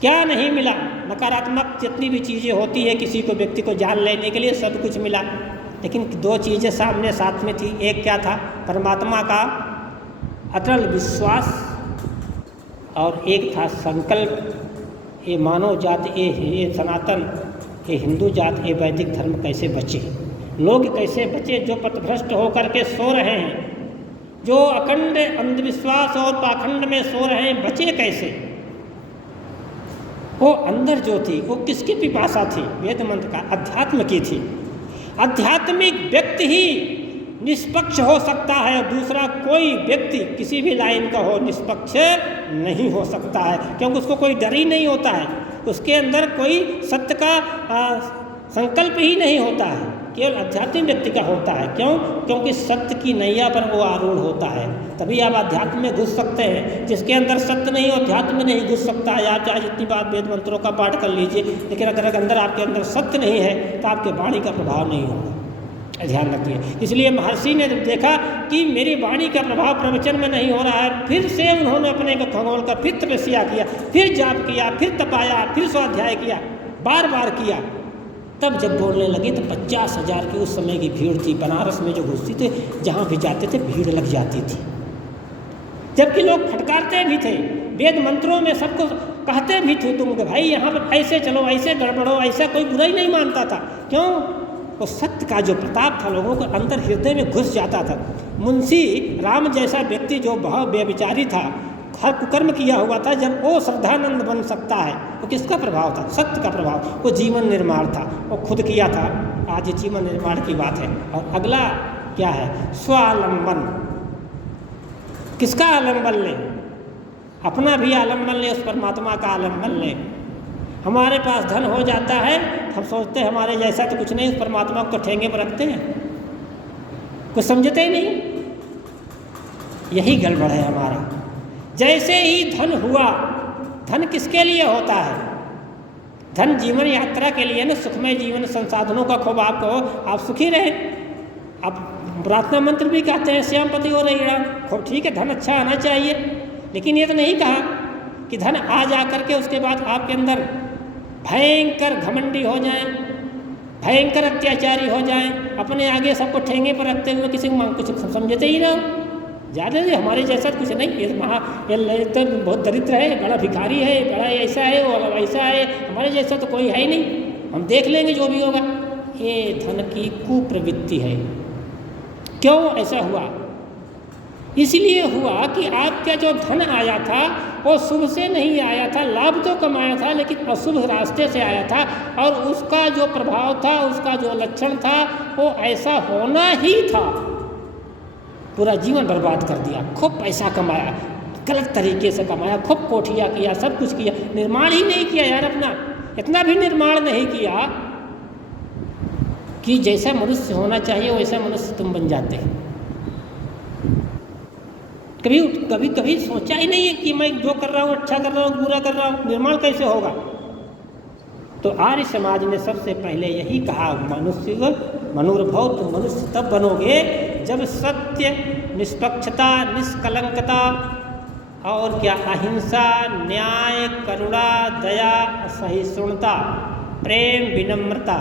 क्या नहीं मिला? नकारात्मक जितनी भी चीज़ें होती है किसी को, व्यक्ति को जान लेने के लिए, सब कुछ मिला। लेकिन दो चीज़ें सामने साथ में थी। एक क्या था? परमात्मा का अटल विश्वास, और एक था संकल्प। ये मानव जाति, ये सनातन, ये हिंदू जाति, ये वैदिक धर्म कैसे बचे, लोग कैसे बचे? जो पथभ्रष्ट होकर के सो रहे हैं, जो अखंड अंधविश्वास और पाखंड में सो रहे हैं, बचे कैसे? वो अंदर जो थी, वो किसकी पिपासा थी? वेद मंत्र का, अध्यात्म की थी। आध्यात्मिक व्यक्ति ही निष्पक्ष हो सकता है, दूसरा कोई व्यक्ति किसी भी लाइन का हो निष्पक्ष नहीं हो सकता है, क्योंकि उसको कोई डर ही नहीं होता है, उसके अंदर कोई सत्य का संकल्प ही नहीं होता है, केवल आध्यात्मिक व्यक्ति का होता है। क्यों? क्योंकि सत्य की नैया पर वो आरूढ़ होता है, तभी आप अध्यात्म में घुस सकते हैं। जिसके अंदर सत्य नहीं हो, अध्यात्म में नहीं घुस सकता है। आप चाहे जितनी बार वेद मंत्रों का पाठ कर लीजिए, लेकिन अगर अंदर आपके अंदर सत्य नहीं है तो आपके वाणी का प्रभाव नहीं होगा। ध्यान रखिए। इसलिए महर्षि ने जब देखा कि मेरी वाणी का प्रभाव प्रवचन में नहीं हो रहा है, फिर से उन्होंने अपने को खगोल कर फिर तपस्या किया, फिर जाप किया, फिर तपाया, फिर स्वाध्याय किया, बार बार किया। तब जब बोलने लगे तो 50,000 की उस समय की भीड़ थी। बनारस में जो घुसती थे, जहाँ भी जाते थे भीड़ लग जाती थी, जबकि लोग फटकारते भी थे, वेद मंत्रों में सबको कहते भी थे तुम भाई यहाँ पर ऐसे चलो, ऐसे गड़बड़ो, ऐसा कोई बुरा ही नहीं मानता था। क्यों? वो सत्य का जो प्रताप था लोगों को अंदर हृदय में घुस जाता था। मुंशी राम जैसा व्यक्ति जो बहुत बेविचारी था, हर कुकर्म किया हुआ था, जब वो श्रद्धानंद बन सकता है, वो किसका प्रभाव था? सत्य का प्रभाव। वो जीवन निर्माण था, वो खुद किया था। आज जीवन निर्माण की बात है। और अगला क्या है? स्वालंबन। किसका आलंबन ले? अपना भी आलंबन ले, उस परमात्मा का आलंबन ले। हमारे पास धन हो जाता है, हम सोचते हैं हमारे जैसा तो कुछ नहीं, उस परमात्मा को तो ठेंगे पर रखते हैं, कुछ समझते ही नहीं। यही गड़बड़ है हमारा। जैसे ही धन हुआ, धन किसके लिए होता है? धन जीवन यात्रा के लिए ना, सुखमय जीवन संसाधनों का खूब आपको, आप सुखी रहे। आप प्रार्थना मंत्र भी कहते हैं श्यामपति हो रही है, खूब ठीक है, धन अच्छा आना चाहिए, लेकिन ये तो नहीं कहा कि धन आ जा करके उसके बाद आपके अंदर भयंकर घमंडी हो जाएं, भयंकर अत्याचारी हो जाएं, अपने आगे सबको ठेंगे पर रखते हुए किसी को कुछ समझते ही ना। ज़्यादा नहीं, हमारे जैसा कुछ नहीं, ये तो बहुत दरिद्र है, बड़ा भिखारी है, बड़ा ऐसा है, वो ऐसा है, हमारे जैसा तो कोई है ही नहीं, हम देख लेंगे जो भी होगा। ये धन की कुप्रवृत्ति है। क्यों ऐसा हुआ? इसलिए हुआ कि आपका जो धन आया था वो शुभ से नहीं आया था, लाभ तो कमाया था लेकिन अशुभ रास्ते से आया था, और उसका जो प्रभाव था, उसका जो लक्षण था, वो ऐसा होना ही था। पूरा जीवन बर्बाद कर दिया, खूब पैसा कमाया, गलत तरीके से कमाया, खूब कोठिया किया, सब कुछ किया, निर्माण ही नहीं किया यार अपना, इतना भी निर्माण नहीं किया कि जैसा मनुष्य होना चाहिए वैसा मनुष्य तुम बन जाते। कभी कभी कभी सोचा ही नहीं है कि मैं जो कर रहा हूँ अच्छा कर रहा हूँ, बुरा कर रहा हूँ, निर्माण कैसे होगा। तो आर्य समाज ने सबसे पहले यही कहा, मनुष्य मनुर्भव, तुम मनुष्य तब बनोगे जब सत्य, निष्पक्षता, निष्कलंकता और क्या, अहिंसा, न्याय, करुणा, दया, सहिष्णुता, प्रेम, विनम्रता।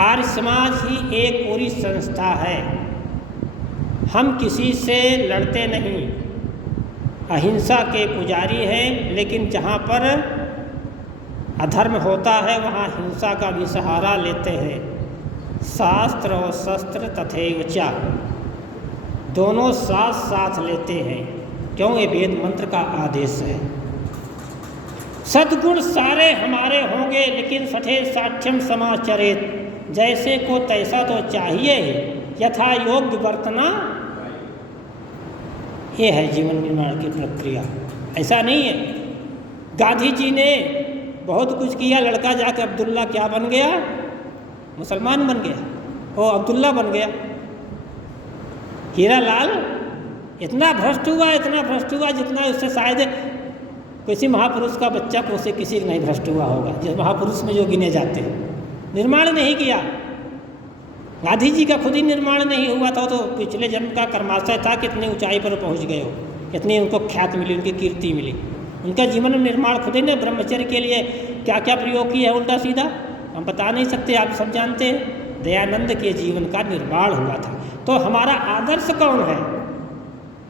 आर्य समाज ही एक पूरी संस्था है। हम किसी से लड़ते नहीं, अहिंसा के पुजारी हैं, लेकिन जहाँ पर अधर्म होता है वहाँ हिंसा का भी सहारा लेते हैं। शास्त्र और शस्त्र तथैव च, दोनों साथ साथ लेते हैं, क्यों, ये वेद मंत्र का आदेश है। सद्गुण सारे हमारे होंगे लेकिन सठे साक्ष्यम समाचरेत, जैसे को तैसा तो चाहिए, यथा योग्य बरतना। ये है जीवन निर्माण की प्रक्रिया। ऐसा नहीं है गांधी जी ने बहुत कुछ किया, लड़का जाकर अब्दुल्ला क्या बन गया, मुसलमान बन गया, वो अब्दुल्ला बन गया। हीरालाल इतना भ्रष्ट हुआ जितना उससे शायद किसी महापुरुष का बच्चा को उसे किसी नहीं भ्रष्ट हुआ होगा, जिस महापुरुष में जो गिने जाते हैं। निर्माण नहीं किया, गांधी जी का खुद ही निर्माण नहीं हुआ था, तो पिछले जन्म का कर्माशय था, कितनी ऊंचाई पर पहुंच गए हो, कितनी उनको ख्याति मिली, उनकी कीर्ति मिली। उनका जीवन में निर्माण खुद ही ने ब्रह्मचर्य के लिए क्या क्या प्रयोग किया है उल्टा सीधा, हम बता नहीं सकते, आप सब जानते हैं। दयानंद के जीवन का निर्माण हुआ था। तो हमारा आदर्श कौन है,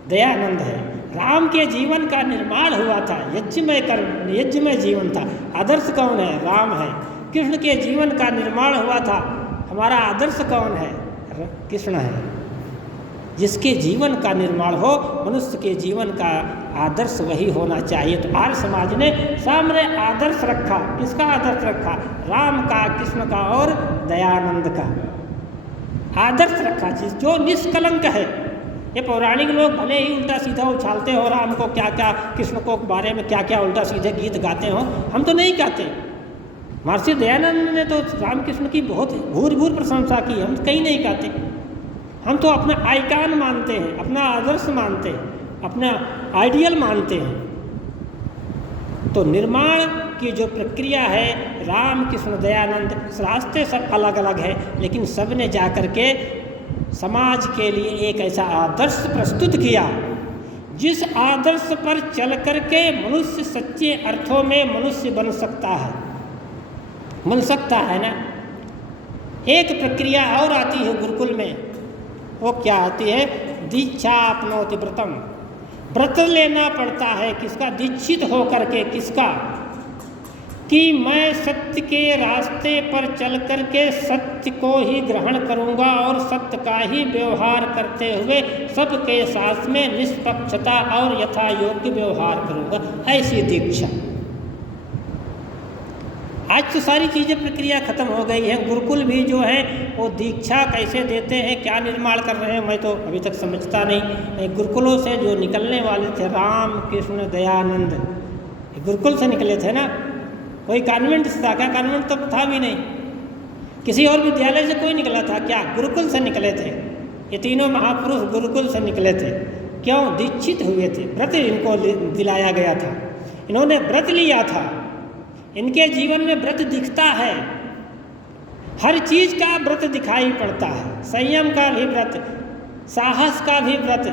दयानंद है। राम के जीवन का निर्माण हुआ था, यज्ञमय जीवन था, आदर्श कौन है, राम है। कृष्ण के जीवन का निर्माण हुआ था, हमारा आदर्श कौन है, कृष्ण है। जिसके जीवन का निर्माण हो, मनुष्य के जीवन का आदर्श वही होना चाहिए। तो आर्य समाज ने सामने आदर्श रखा, किसका आदर्श रखा, राम का, कृष्ण का और दयानंद का आदर्श रखा, जो निष्कलंक है। ये पौराणिक लोग भले ही उल्टा सीधा उछालते हो, राम को क्या क्या, कृष्ण को बारे में क्या क्या उल्टा सीधे गीत गाते हो, हम तो नहीं गाते। महर्षि दयानंद ने तो रामकृष्ण की बहुत भूर प्रशंसा की, हम कहीं नहीं गाते। हम तो अपना आइकान मानते हैं, अपना आदर्श मानते हैं, अपना आइडियल मानते हैं। तो निर्माण की जो प्रक्रिया है, राम कृष्ण दयानंद, रास्ते सब अलग अलग है, लेकिन सब ने जा कर के समाज के लिए एक ऐसा आदर्श प्रस्तुत किया, जिस आदर्श पर चल कर के मनुष्य सच्चे अर्थों में मनुष्य बन सकता है ना। एक प्रक्रिया और आती है गुरुकुल में, वो क्या आती है, दीक्षा अपनोति व्रतम। व्रत लेना पड़ता है किसका, दीक्षित होकर के, किसका, कि मैं सत्य के रास्ते पर चल कर के सत्य को ही ग्रहण करूंगा और सत्य का ही व्यवहार करते हुए सबके साथ में निष्पक्षता और यथा योग्य व्यवहार करूंगा, ऐसी दीक्षा। आज तो सारी चीज़ें प्रक्रिया खत्म हो गई है। गुरुकुल भी जो है वो दीक्षा कैसे देते हैं, क्या निर्माण कर रहे हैं, मैं तो अभी तक समझता नहीं। गुरुकुलों से जो निकलने वाले थे, राम कृष्ण दयानंद, गुरुकुल से निकले थे ना, कोई कॉन्वेंट से था क्या, कॉन्वेंट तो था भी नहीं, किसी और विद्यालय से कोई निकला था क्या, गुरुकुल से निकले थे। ये तीनों महापुरुष गुरुकुल से निकले थे, क्यों, दीक्षित हुए थे, व्रत इनको दिलाया गया था, इन्होंने व्रत लिया था, इनके जीवन में व्रत दिखता है, हर चीज़ का व्रत दिखाई पड़ता है, संयम का भी व्रत, साहस का भी व्रत,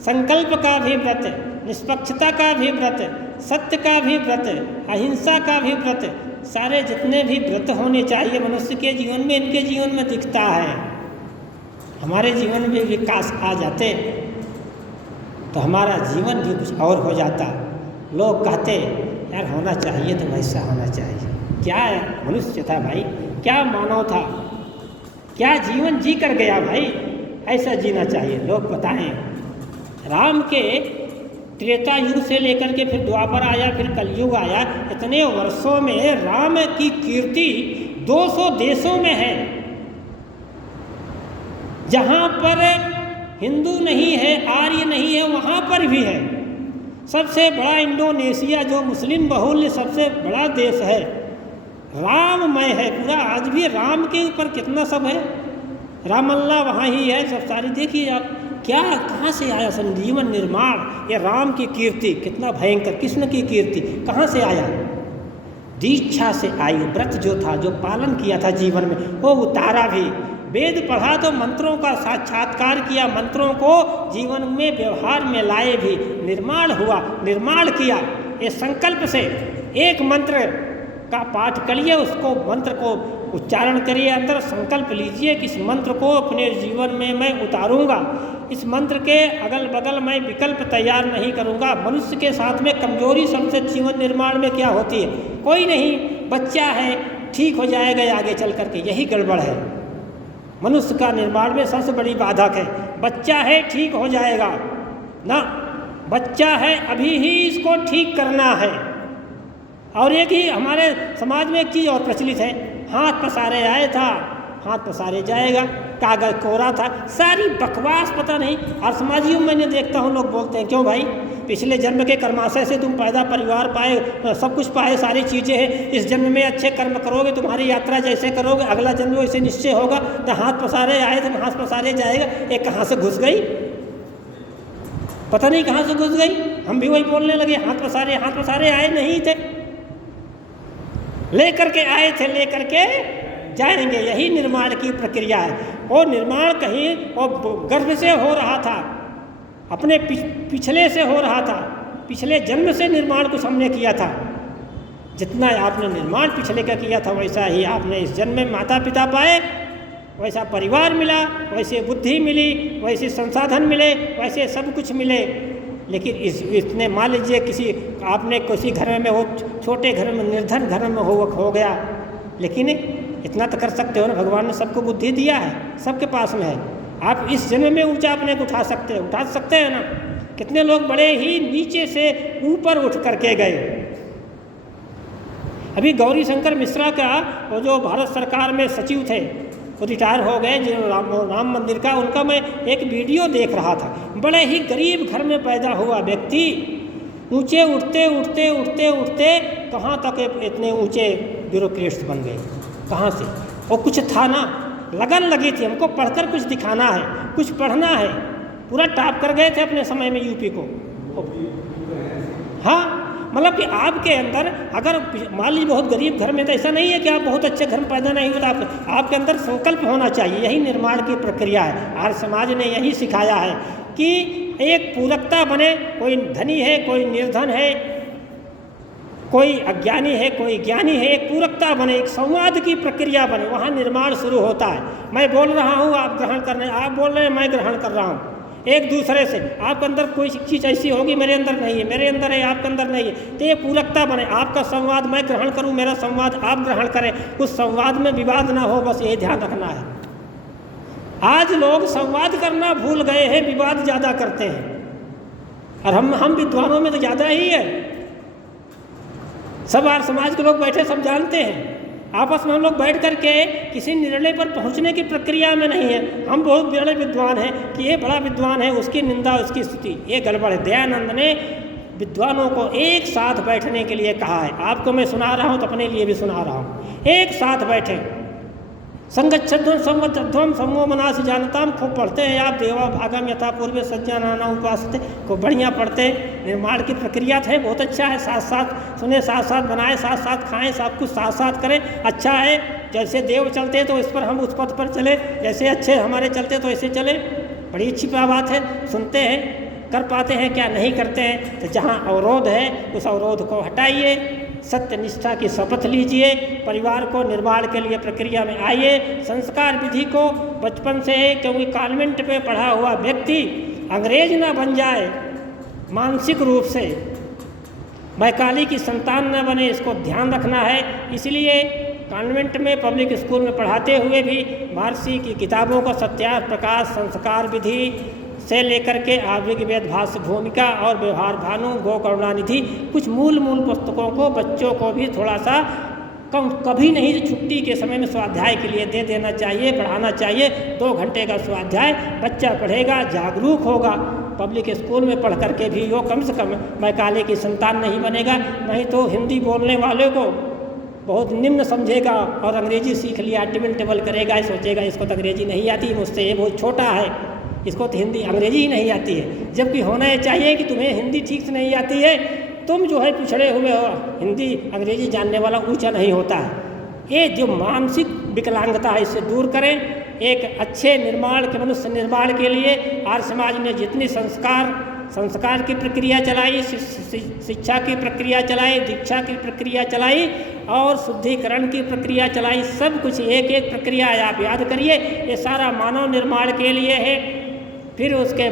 संकल्प का भी व्रत, निष्पक्षता का भी व्रत, सत्य का भी व्रत, अहिंसा का भी व्रत, सारे जितने भी व्रत होने चाहिए मनुष्य के जीवन में, इनके जीवन में दिखता है। हमारे जीवन में विकास आ जाते तो हमारा जीवन भी कुछ और हो जाता। लोग कहते यार होना चाहिए तो वैसा होना चाहिए। क्या मनुष्य था भाई, क्या मानव था, क्या जीवन जी कर गया भाई, ऐसा जीना चाहिए। लोग बताएं, राम के त्रेता युग से लेकर के फिर द्वापर आया, फिर कलयुग आया, इतने वर्षों में राम की कीर्ति 200 देशों में है। जहाँ पर हिंदू नहीं है, आर्य नहीं है, वहाँ पर भी है। सबसे बड़ा इंडोनेशिया जो मुस्लिम बहुल्य सबसे बड़ा देश है, राममय है पूरा। आज भी राम के ऊपर कितना सब है, राम अल्लाह वहाँ ही है सब सारी। देखिए आप क्या कहाँ से आया संजीवन निर्माण, ये राम की कीर्ति कितना भयंकर, कृष्ण की कीर्ति कहाँ से आया? दीक्षा से आई। व्रत जो था, जो पालन किया था जीवन में, वो उतारा भी। वेद पढ़ा तो मंत्रों का साक्षात्कार किया, मंत्रों को जीवन में व्यवहार में लाए भी। निर्माण हुआ, निर्माण किया। ये संकल्प से एक मंत्र का पाठ करिए, उसको मंत्र को उच्चारण करिए, अंदर संकल्प लीजिए कि इस मंत्र को अपने जीवन में मैं उतारूंगा। इस मंत्र के अगल बगल मैं विकल्प तैयार नहीं करूंगा। मनुष्य के साथ में कमजोरी सबसे जीवन निर्माण में क्या होती है? कोई नहीं, बच्चा है, ठीक हो जाएगा आगे चल करके, यही गड़बड़ है। मनुष्य का निर्माण में सबसे बड़ी बाधक है बच्चा है, ठीक हो जाएगा ना। बच्चा है, अभी ही इसको ठीक करना है। और एक ही हमारे समाज में एक चीज़ और प्रचलित है, हाथ पसारे आए था, हाथ पसारे जाएगा, कागज कोरा था, सारी बकवास। पता नहीं, और समाजियों में मैंने देखता हूँ लोग बोलते हैं, क्यों भाई, पिछले जन्म के कर्माशय से तुम पैदा परिवार पाए, सब कुछ पाए, सारी चीज़ें हैं, इस जन्म में अच्छे कर्म करोगे, तुम्हारी यात्रा जैसे करोगे अगला जन्म वैसे निश्चय होगा। तो हाथ पसारे आए थे, हाथ पसारे जाएगा, एक कहाँ से घुस गई, पता नहीं कहाँ से घुस गई। हम भी वही बोलने लगे, हाथ पसारे आए नहीं थे, लेकर के आए थे, लेकर के जाएंगे। यही निर्माण की प्रक्रिया है। और निर्माण कहीं और गर्भ से हो रहा था, अपने पिछले से हो रहा था, पिछले जन्म से निर्माण कुछ हमने किया था। जितना आपने निर्माण पिछले का किया था, वैसा ही आपने इस जन्म में माता पिता पाए, वैसा परिवार मिला, वैसे बुद्धि मिली, वैसे संसाधन मिले, वैसे सब कुछ मिले। लेकिन इसने मान लीजिए किसी आपने किसी घर में हो, छोटे घर में, निर्धन घर में हो गया, लेकिन इतना तो कर सकते हो ना, भगवान ने सबको बुद्धि दिया है, सबके पास में है। आप इस जन्म में ऊंचा अपने को उठा सकते हैं ना। कितने लोग बड़े ही नीचे से ऊपर उठ करके गए। अभी गौरी शंकर मिश्रा का वो जो भारत सरकार में सचिव थे, वो रिटायर हो गए, जो राम मंदिर का, उनका मैं एक वीडियो देख रहा था। बड़े ही गरीब घर में पैदा हुआ व्यक्ति, ऊंचे उठते उठते उठते उठते कहाँ तक इतने ऊंचे ब्यूरोक्रेट्स बन गए, कहाँ से? वो कुछ था ना, लगन लगी थी, हमको पढ़कर कुछ दिखाना है, कुछ पढ़ना है। पूरा टॉप कर गए थे अपने समय में यूपी को। हाँ, मतलब कि आपके अंदर अगर मान लीजिए बहुत गरीब घर में, तो ऐसा नहीं है कि आप बहुत अच्छे घर में पैदा नहीं हुए, आपके अंदर संकल्प होना चाहिए। यही निर्माण की प्रक्रिया है। आर्य समाज ने यही सिखाया है कि एक पूरकता बने, कोई धनी है, कोई निर्धन है, कोई अज्ञानी है, कोई ज्ञानी है, एक पूरकता बने, एक संवाद की प्रक्रिया बने, वहाँ निर्माण शुरू होता है। मैं बोल रहा हूँ, आप ग्रहण कर रहे हैं, आप बोल रहे हैं, मैं ग्रहण कर रहा हूँ। एक दूसरे से आपके अंदर कोई चीज़ ऐसी होगी मेरे अंदर नहीं है, मेरे अंदर है आपके अंदर नहीं है, तो ये पूरकता बने। आपका संवाद मैं ग्रहण करूँ, मेरा संवाद आप ग्रहण करें, उस संवाद में विवाद ना हो, बस यही ध्यान रखना है। आज लोग संवाद करना भूल गए हैं, विवाद ज़्यादा करते हैं। और हम विद्वानों में तो ज़्यादा ही है। सब आर्य समाज के लोग बैठे सब जानते हैं, आपस में हम लोग बैठ कर के किसी निर्णय पर पहुंचने की प्रक्रिया में नहीं है। हम बहुत बड़े विद्वान हैं कि ये बड़ा विद्वान है, उसकी निंदा, उसकी स्तुति, ये गड़बड़ है। दयानंद ने विद्वानों को एक साथ बैठने के लिए कहा है। आपको मैं सुना रहा हूँ तो अपने लिए भी सुना रहा हूँ। एक साथ बैठे, संगच्छध्वं संवद्धध्वं समो मनासि जानताम। खूब पढ़ते हैं आप, देवा भागम यथा पूर्वे सज्जनाना उपासते, खूब बढ़िया पढ़ते हैं। निर्माण की प्रक्रिया है, बहुत अच्छा है। साथ साथ सुने, साथ साथ बनाए, साथ साथ खाएं, सब कुछ साथ साथ करें, अच्छा है। जैसे देव चलते हैं तो इस पर हम उस पथ पर चले, जैसे अच्छे हमारे चलते तो ऐसे चले, बड़ी अच्छी बात है। सुनते हैं, कर पाते हैं क्या, नहीं करते हैं। तो जहाँ अवरोध है उस अवरोध को हटाइए, सत्य निष्ठा की शपथ लीजिए, परिवार को निर्माण के लिए प्रक्रिया में आइए। संस्कार विधि को बचपन से, क्योंकि कॉन्वेंट पे पढ़ा हुआ व्यक्ति अंग्रेज ना बन जाए मानसिक रूप से, मैकाली की संतान न बने, इसको ध्यान रखना है। इसलिए कॉन्वेंट में पब्लिक स्कूल में पढ़ाते हुए भी महर्षि की किताबों का सत्यार्थ प्रकाश, संस्कार विधि से लेकर के आवेग वेद भाष्य भूमिका और व्यवहार भानु, गो करुणानिधि, कुछ मूल पुस्तकों को बच्चों को भी थोड़ा सा कभी नहीं छुट्टी के समय में स्वाध्याय के लिए दे देना चाहिए, पढ़ाना चाहिए। 2 घंटे का स्वाध्याय बच्चा पढ़ेगा, जागरूक होगा। पब्लिक स्कूल में पढ़ करके भी वो कम से कम मैकाले की संतान नहीं बनेगा, नहीं तो हिंदी बोलने वाले को बहुत निम्न समझेगा और अंग्रेजी सीख लिया, टिबल टेबल करेगा, सोचेगा इसको तो अंग्रेजी नहीं आती, मुझसे ये बहुत छोटा है, इसको तो हिंदी अंग्रेजी ही नहीं आती है। जबकि होना ये चाहिए कि तुम्हें हिंदी ठीक से नहीं आती है, तुम जो है पिछड़े हुए हो, हिंदी अंग्रेजी जानने वाला ऊंचा नहीं होता है। ये जो मानसिक विकलांगता है इससे दूर करें। एक अच्छे निर्माण के, मनुष्य निर्माण के लिए आर्य समाज ने जितनी संस्कार की प्रक्रिया चलाई, शिक्षा की प्रक्रिया चलाई, दीक्षा की प्रक्रिया चलाई और शुद्धिकरण की प्रक्रिया चलाई, सब कुछ एक एक प्रक्रिया आप याद करिए, ये सारा मानव निर्माण के लिए है। फिर उसके